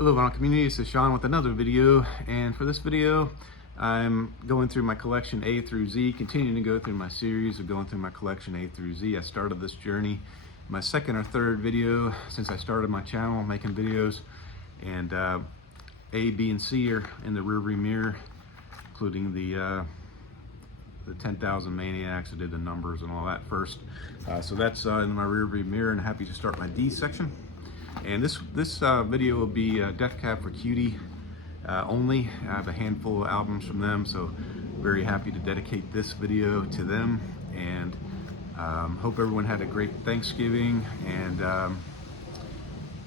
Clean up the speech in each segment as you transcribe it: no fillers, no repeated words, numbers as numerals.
Hello vinyl community, this is Sean with another video, and for this video I'm going through my collection A through Z, continuing to go through my series of going through my collection A through Z. I started this journey, my second or third video since I started my channel making videos, and A, B, and C are in the rearview mirror, including the 10,000 Maniacs. I did the numbers and all that first. So that's in my rearview mirror, and happy to start my D section. And this video will be Death Cab for Cutie only. I have a handful of albums from them, so very happy to dedicate this video to them. And hope everyone had a great Thanksgiving and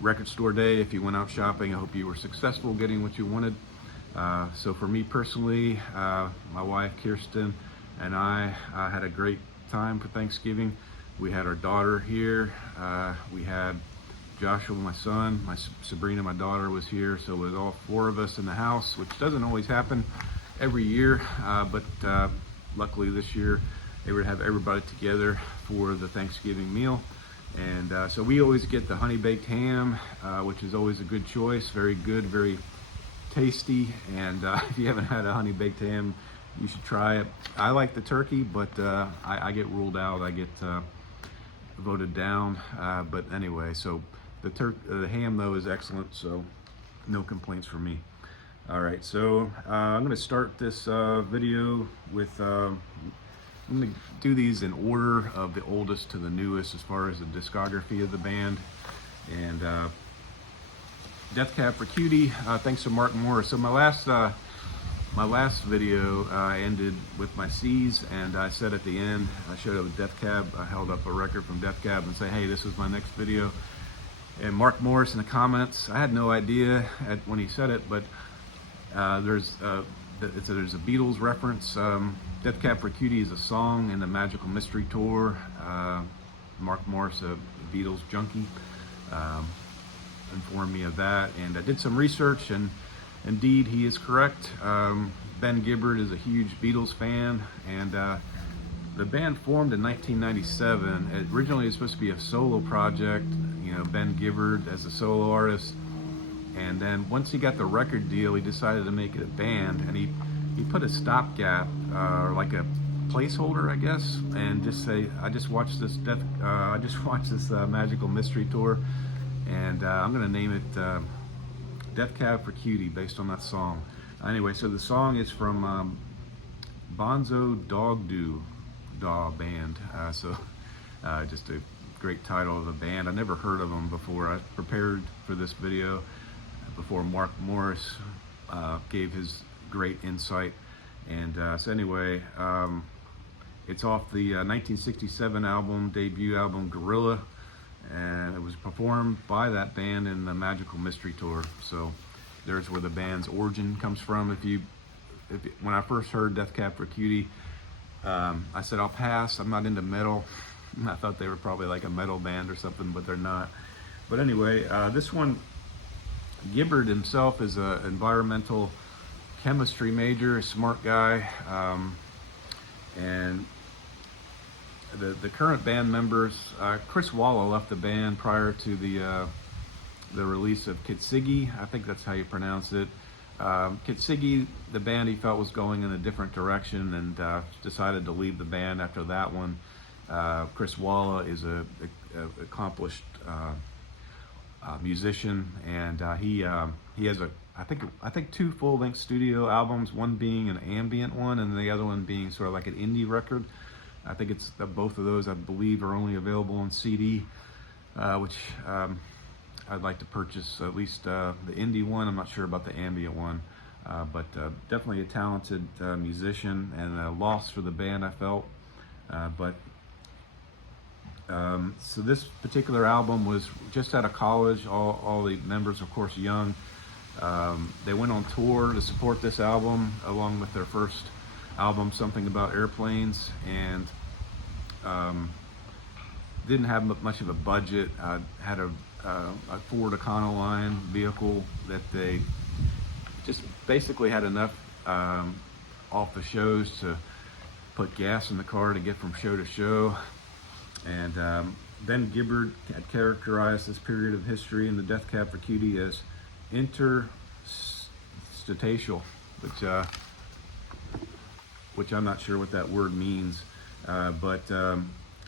record store day. If you went out shopping, I hope you were successful getting what you wanted. So for me personally, my wife Kirsten and I had a great time for Thanksgiving. We had our daughter here. We had Joshua, my son, Sabrina, my daughter, was here, so it was all four of us in the house, which doesn't always happen every year, but luckily this year they would have everybody together for the Thanksgiving meal. And so we always get the honey baked ham, which is always a good choice, very good, very tasty. And if you haven't had a honey baked ham, you should try it. I like the turkey, but I get ruled out, I get voted down, but anyway, so the ham though is excellent, so no complaints from me. All right, so I'm going to start this video with I'm going to do these in order of the oldest to the newest as far as the discography of the band. And Death Cab for Cutie, thanks to Mark Morris. So my last video I ended with my C's, and I said at the end, I showed up with Death Cab, I held up a record from Death Cab and say, hey, this is my next video. And Mark Morris in the comments, I had no idea when he said it, but there's a Beatles reference. Death Cab for Cutie is a song in the Magical Mystery Tour. Mark Morris, a Beatles junkie, informed me of that, and I did some research, and indeed he is correct. Ben Gibbard is a huge Beatles fan, and the band formed in 1997. It originally was supposed to be a solo project, you know, Ben Gibbard as a solo artist, and then once he got the record deal, he decided to make it a band, and he put a stopgap, or like a placeholder, I guess, and just say, I just watched this Magical Mystery Tour, and I'm gonna name it Death Cab for Cutie based on that song. Anyway, so the song is from Bonzo Dog Doo Dah Band. Just a great title of the band. I never heard of them before. I prepared for this video before Mark Morris gave his great insight. And so anyway, it's off the 1967 debut album Gorilla, and it was performed by that band in the Magical Mystery Tour. So there's where the band's origin comes from. When I first heard Death Cab for Cutie, I said, I'll pass, I'm not into metal. I thought they were probably like a metal band or something, but they're not. But anyway, this one, Gibbard himself is an environmental chemistry major, a smart guy, and the current band members, Chris Walla left the band prior to the release of Cutie. I think that's how you pronounce it. Cutie, the band he felt was going in a different direction, and decided to leave the band after that one. Chris Walla is a accomplished musician, and he has I think two full-length studio albums, one being an ambient one and the other one being sort of like an indie record. I think it's both of those, I believe, are only available on CD, which I'd like to purchase, at least the indie one. I'm not sure about the ambient one, but definitely a talented musician, and a loss for the band, I felt. So this particular album was just out of college, all the members, of course, young. They went on tour to support this album along with their first album, Something About Airplanes, and didn't have much of a budget. Had a Ford Econoline vehicle that they just basically had enough off the shows to put gas in the car to get from show to show. And Ben Gibbard had characterized this period of history in the Death Cab for Cutie as interstitial, which I'm not sure what that word means, but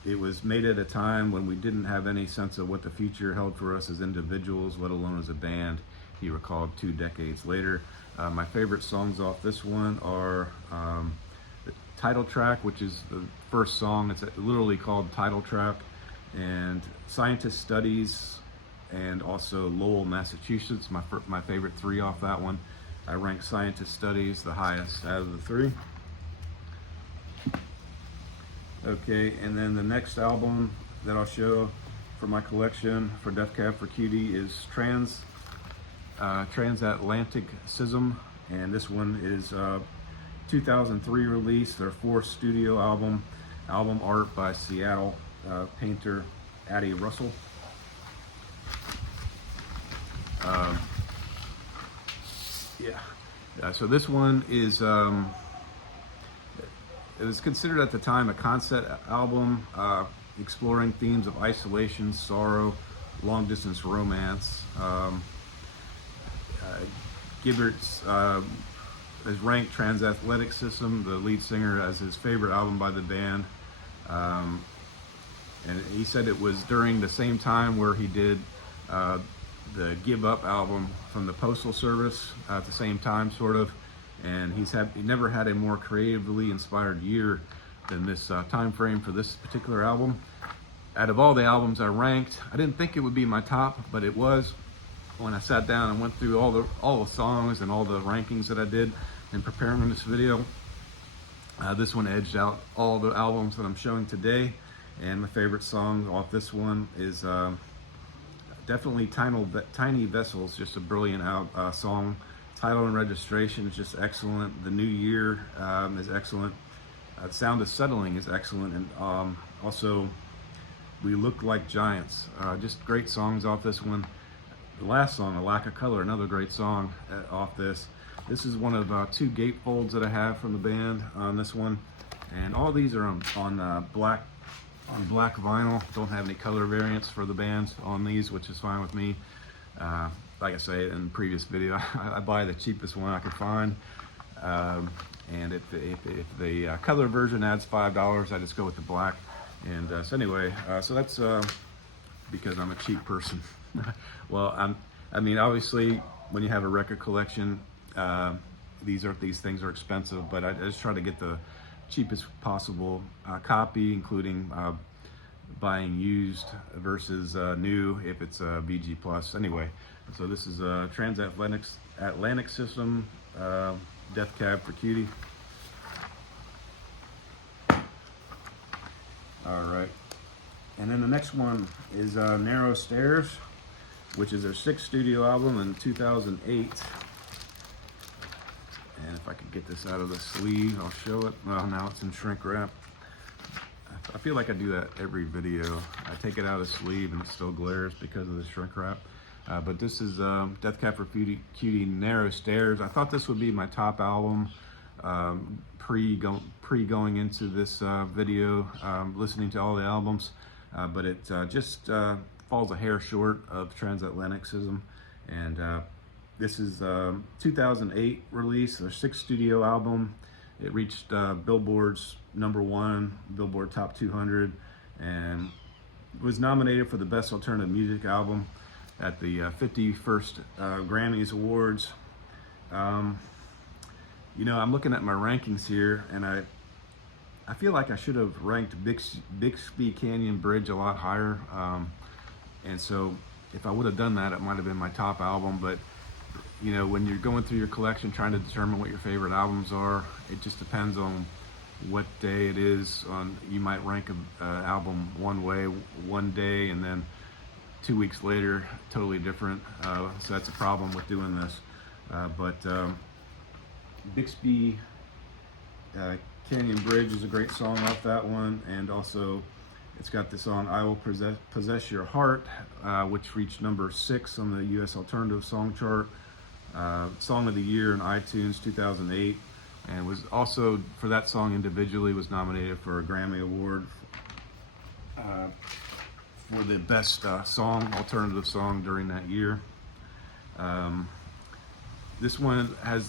it was made at a time when we didn't have any sense of what the future held for us as individuals, let alone as a band. He recalled 2 decades later. My favorite songs off this one are the title track, which is the first song. It's literally called Title Track, and Scientist Studies, and also Lowell, Massachusetts. My favorite 3 off that one. I rank Scientist Studies the highest out of the 3. Okay, and then the next album that I'll show for my collection for Death Cab for Cutie is Transatlanticism, and this one is 2003 release, their 4th studio album art by Seattle painter Addie Russell. So this one is it was considered at the time a concept album exploring themes of isolation, sorrow, long-distance romance. Gibbert's has ranked Transatlanticism, the lead singer, as his favorite album by the band. And he said it was during the same time where he did the Give Up album from the Postal Service at the same time, sort of. And he never had a more creatively inspired year than this time frame for this particular album. Out of all the albums I ranked, I didn't think it would be my top, but it was. When I sat down and went through all the songs and all the rankings that I did in preparing this video, this one edged out all the albums that I'm showing today. And my favorite song off this one is definitely Tiny Vessels, just a brilliant song. Title and registration is just excellent. The New Year is excellent. Sound of Settling is excellent. And also We Look Like Giants. Just great songs off this one. The last song, A Lack of Color, another great song off this. This is one of 2 gatefolds that I have from the band on this one. And all these are on black vinyl. Don't have any color variants for the bands on these, which is fine with me. Like I say in the previous video, I buy the cheapest one I could find. And if the color version adds $5, I just go with the black. And so anyway, so that's because I'm a cheap person. Well, I mean, obviously, when you have a record collection, these things are expensive, but I just try to get the cheapest possible copy, including buying used versus new if it's VG Plus. Anyway, so this is Transatlanticism, Death Cab for Cutie. All right, and then the next one is Narrow Stairs, which is their 6th studio album in 2008. And if I could get this out of the sleeve, I'll show it. Well, now it's in shrink wrap. I feel like I do that every video. I take it out of the sleeve and it still glares because of the shrink wrap. But this is Death Cab for Cutie, Narrow Stairs. I thought this would be my top album going into this video, listening to all the albums, but it just falls a hair short of Transatlanticism. And this is 2008 release, their 6th studio album. It reached Billboard's #1, Billboard Top 200, and was nominated for the Best Alternative Music Album at the 51st Grammys Awards. You know, I'm looking at my rankings here, and I feel like I should have ranked Bixby Canyon Bridge a lot higher. And so if I would have done that, it might have been my top album. But you know, when you're going through your collection trying to determine what your favorite albums are, it just depends on what day it is. You might rank an album one way one day, and then 2 weeks later totally different. So that's a problem with doing this. But Bixby Canyon Bridge is a great song off that one, and also it's got the song I Will Possess Your Heart, which reached #6 on the US Alternative Song Chart. Song of the Year in iTunes 2008, and was also, for that song individually, was nominated for a Grammy Award for the best alternative song during that year. This one has,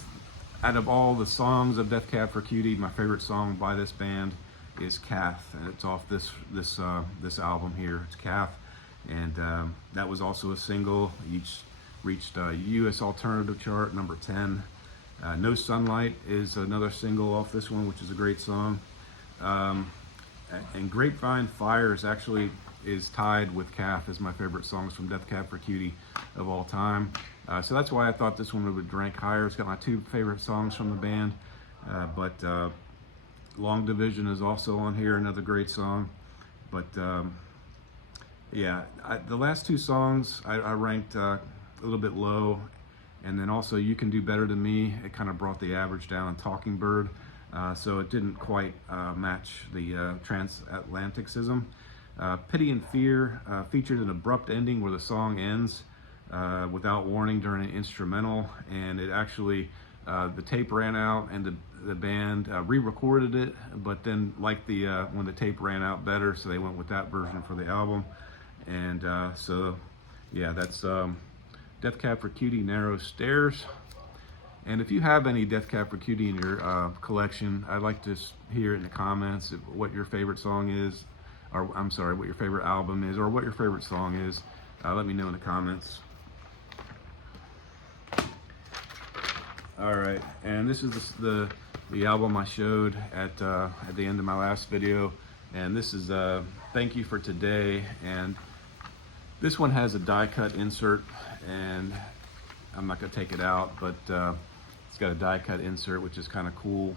out of all the songs of Death Cab for Cutie, my favorite song by this band is Cath, and it's off this album here. It's Cath, and that was also a single. Each reached U.S. Alternative Chart number 10. No Sunlight is another single off this one, which is a great song. And Grapevine Fire is tied with Cath as my favorite songs from Death Cab for Cutie of all time. So that's why I thought this one would rank higher. It's got my two favorite songs from the band, but Long Division is also on here, another great song. But yeah, the last two songs I ranked a little bit low, and then also You Can Do Better Than Me, it kind of brought the average down on Talking Bird, so it didn't quite match the transatlanticism. Pity and Fear featured an abrupt ending where the song ends without warning during an instrumental, and it actually the tape ran out, and the band re-recorded it, but then liked the when the tape ran out better, so they went with that version for the album. And so yeah, that's Death Cab for Cutie, Narrow Stairs. And if you have any Death Cab for Cutie in your collection, I'd like to hear it in the comments what your favorite song is, or I'm sorry, what your favorite album is, or what your favorite song is. Let me know in the comments. All right, and this is the album I showed at the end of my last video, and this is Thank You for Today. And this one has a die cut insert, and I'm not gonna take it out, but it's got a die cut insert, which is kind of cool.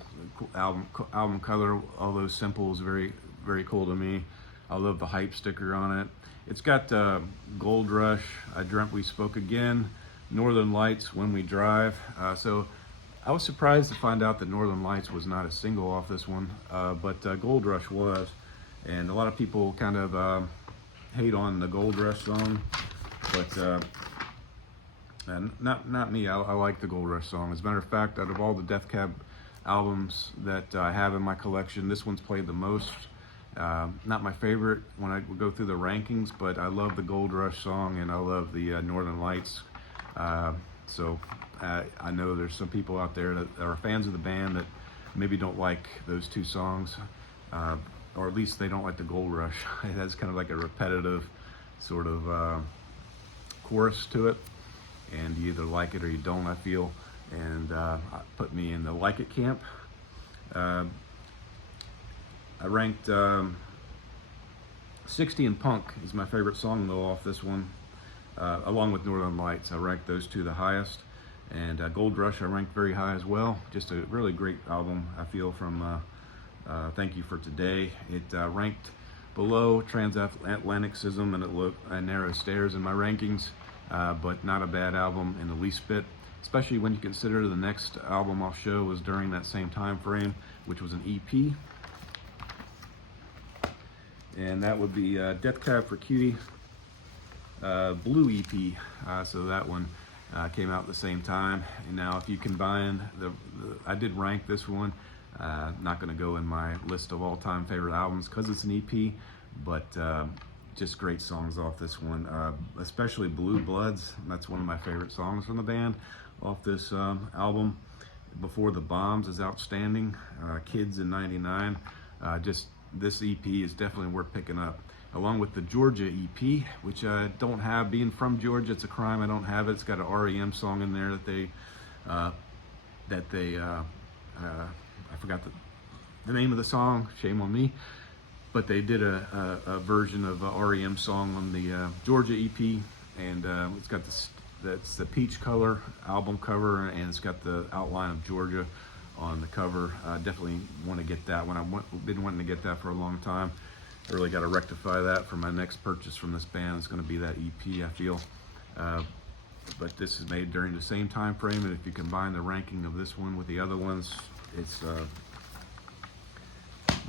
Album color, all those symbols, very cool to me. I love the hype sticker on it. It's got Gold Rush, I Dreamt We Spoke Again, Northern Lights, When We Drive. So I was surprised to find out that Northern Lights was not a single off this one, but Gold Rush was. And a lot of people kind of hate on the Gold Rush song, but not me. I like the Gold Rush song. As a matter of fact, out of all the Death Cab albums that I have in my collection, this one's played the most. Not my favorite when I go through the rankings, but I love the Gold Rush song, and I love the Northern Lights. So I know there's some people out there that are fans of the band that maybe don't like those two songs, or at least they don't like the Gold Rush. It has kind of like a repetitive sort of chorus to it, and you either like it or you don't, I feel, and put me in the like it camp. I ranked 60 and Punk is my favorite song though off this one, along with Northern Lights. I ranked those two the highest, and Gold Rush I ranked very high as well. Just a really great album, I feel, from Thank You for Today. It ranked below Transatlanticism and Narrow Stairs in my rankings, but not a bad album in the least bit, especially when you consider the next album I'll show was during that same time frame, which was an EP. And that would be Death Cab for Cutie Blue EP. So that one came out at the same time. And now if you combine I did rank this one, not gonna go in my list of all-time favorite albums because it's an EP, but just great songs off this one, especially Blue Bloods. That's one of my favorite songs from the band off this album. Before the Bombs is outstanding. Kids in '99. Just this EP is definitely worth picking up, along with the Georgia EP, which I don't have. Being from Georgia, it's a crime I don't have it. It's got an REM song in there that they I forgot the name of the song, shame on me, but they did a version of a REM song on the Georgia EP, and it's got that's the peach color album cover, and it's got the outline of Georgia on the cover. Definitely want to get that one. I've been wanting to get that for a long time. I really got to rectify that for my next purchase from this band. It's going to be that EP, I feel. But this is made during the same time frame, and if you combine the ranking of this one with the other ones, it's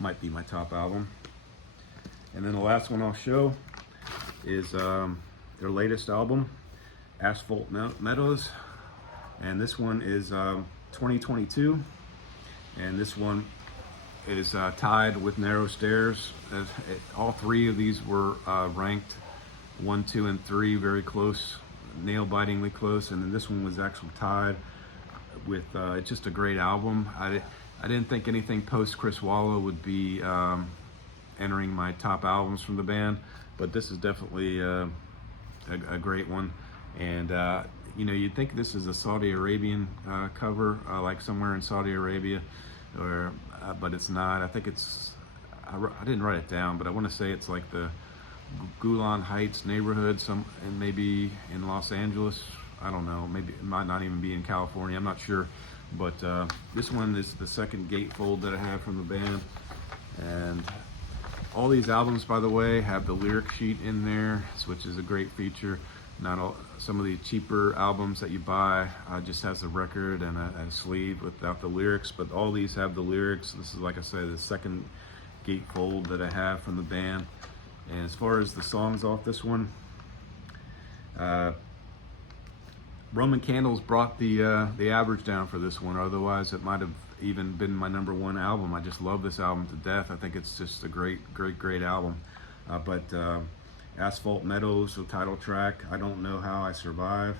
might be my top album. And then the last one I'll show is their latest album, Asphalt Meadows, and this one is 2022. And this one is tied with Narrow Stairs. All three of these were ranked 1, 2, and 3, very close nail-bitingly close, and then this one was actually tied with it's just a great album. I didn't think anything post Chris Wallow would be entering my top albums from the band, but this is definitely a great one. And you know, you'd think this is a Saudi Arabian cover, like somewhere in Saudi Arabia, or but it's not. I think it's, I didn't write it down, but I want to say it's like the Golan Heights neighborhood, and maybe in Los Angeles. I don't know, maybe it might not even be in California, I'm not sure. But this one is the second gatefold that I have from the band. And all these albums, by the way, have the lyric sheet in there, which is a great feature. Not all, some of the cheaper albums that you buy just has a record and a sleeve without the lyrics, but all these have the lyrics. This is, like I said, the second gatefold that I have from the band. And as far as the songs off this one, Roman Candles brought the average down for this one. Otherwise, it might have even been my #1 album. I just love this album to death. I think it's just a great album. But Asphalt Meadows, the title track, I Don't Know How I Survive.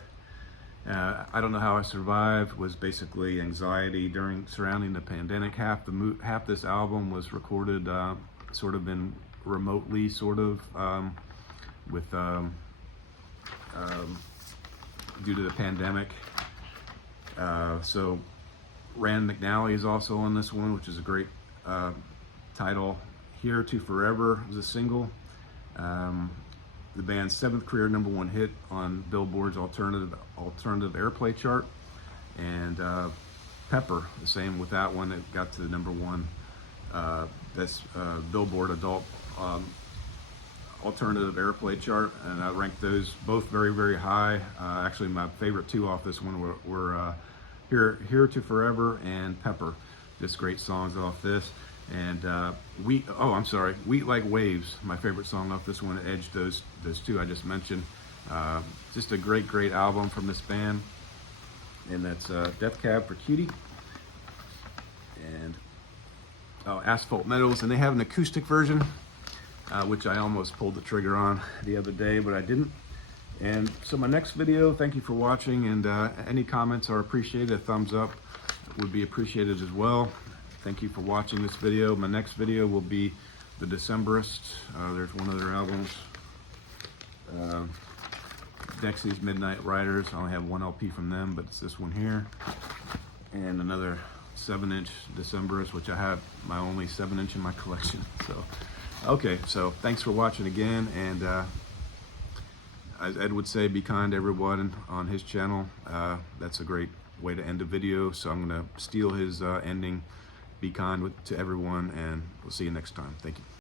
I Don't Know How I Survive was basically anxiety surrounding the pandemic. Half this album was recorded sort of in remotely, with due to the pandemic. So Rand McNally is also on this one, which is a great title. Here to Forever was a single. The band's 7th career #1 hit on Billboard's alternative airplay chart. And Pepper, the same with that one. It got to the #1 that's Billboard adult alternative airplay chart, and I ranked those both very high. Actually, my favorite two off this one were Here to Forever and Pepper. Just great songs off this. And Wheat Like Waves, my favorite song off this one, edged those two I just mentioned. Just a great album from this band. And that's Death Cab for Cutie. And Asphalt Meadows, and they have an acoustic version, which I almost pulled the trigger on the other day, but I didn't. And so my next video, thank you for watching, and any comments are appreciated. A thumbs up would be appreciated as well. Thank you for watching this video. My next video will be The Decemberists. There's one of their albums. Dexy's Midnight Riders. I only have one LP from them, but it's this one here. And another 7-inch Decemberist, which I have my only 7-inch in my collection. So, okay, so thanks for watching again. And as Ed would say, be kind to everyone on his channel. That's a great way to end a video. So I'm gonna steal his ending. Be kind to everyone, and we'll see you next time. Thank you.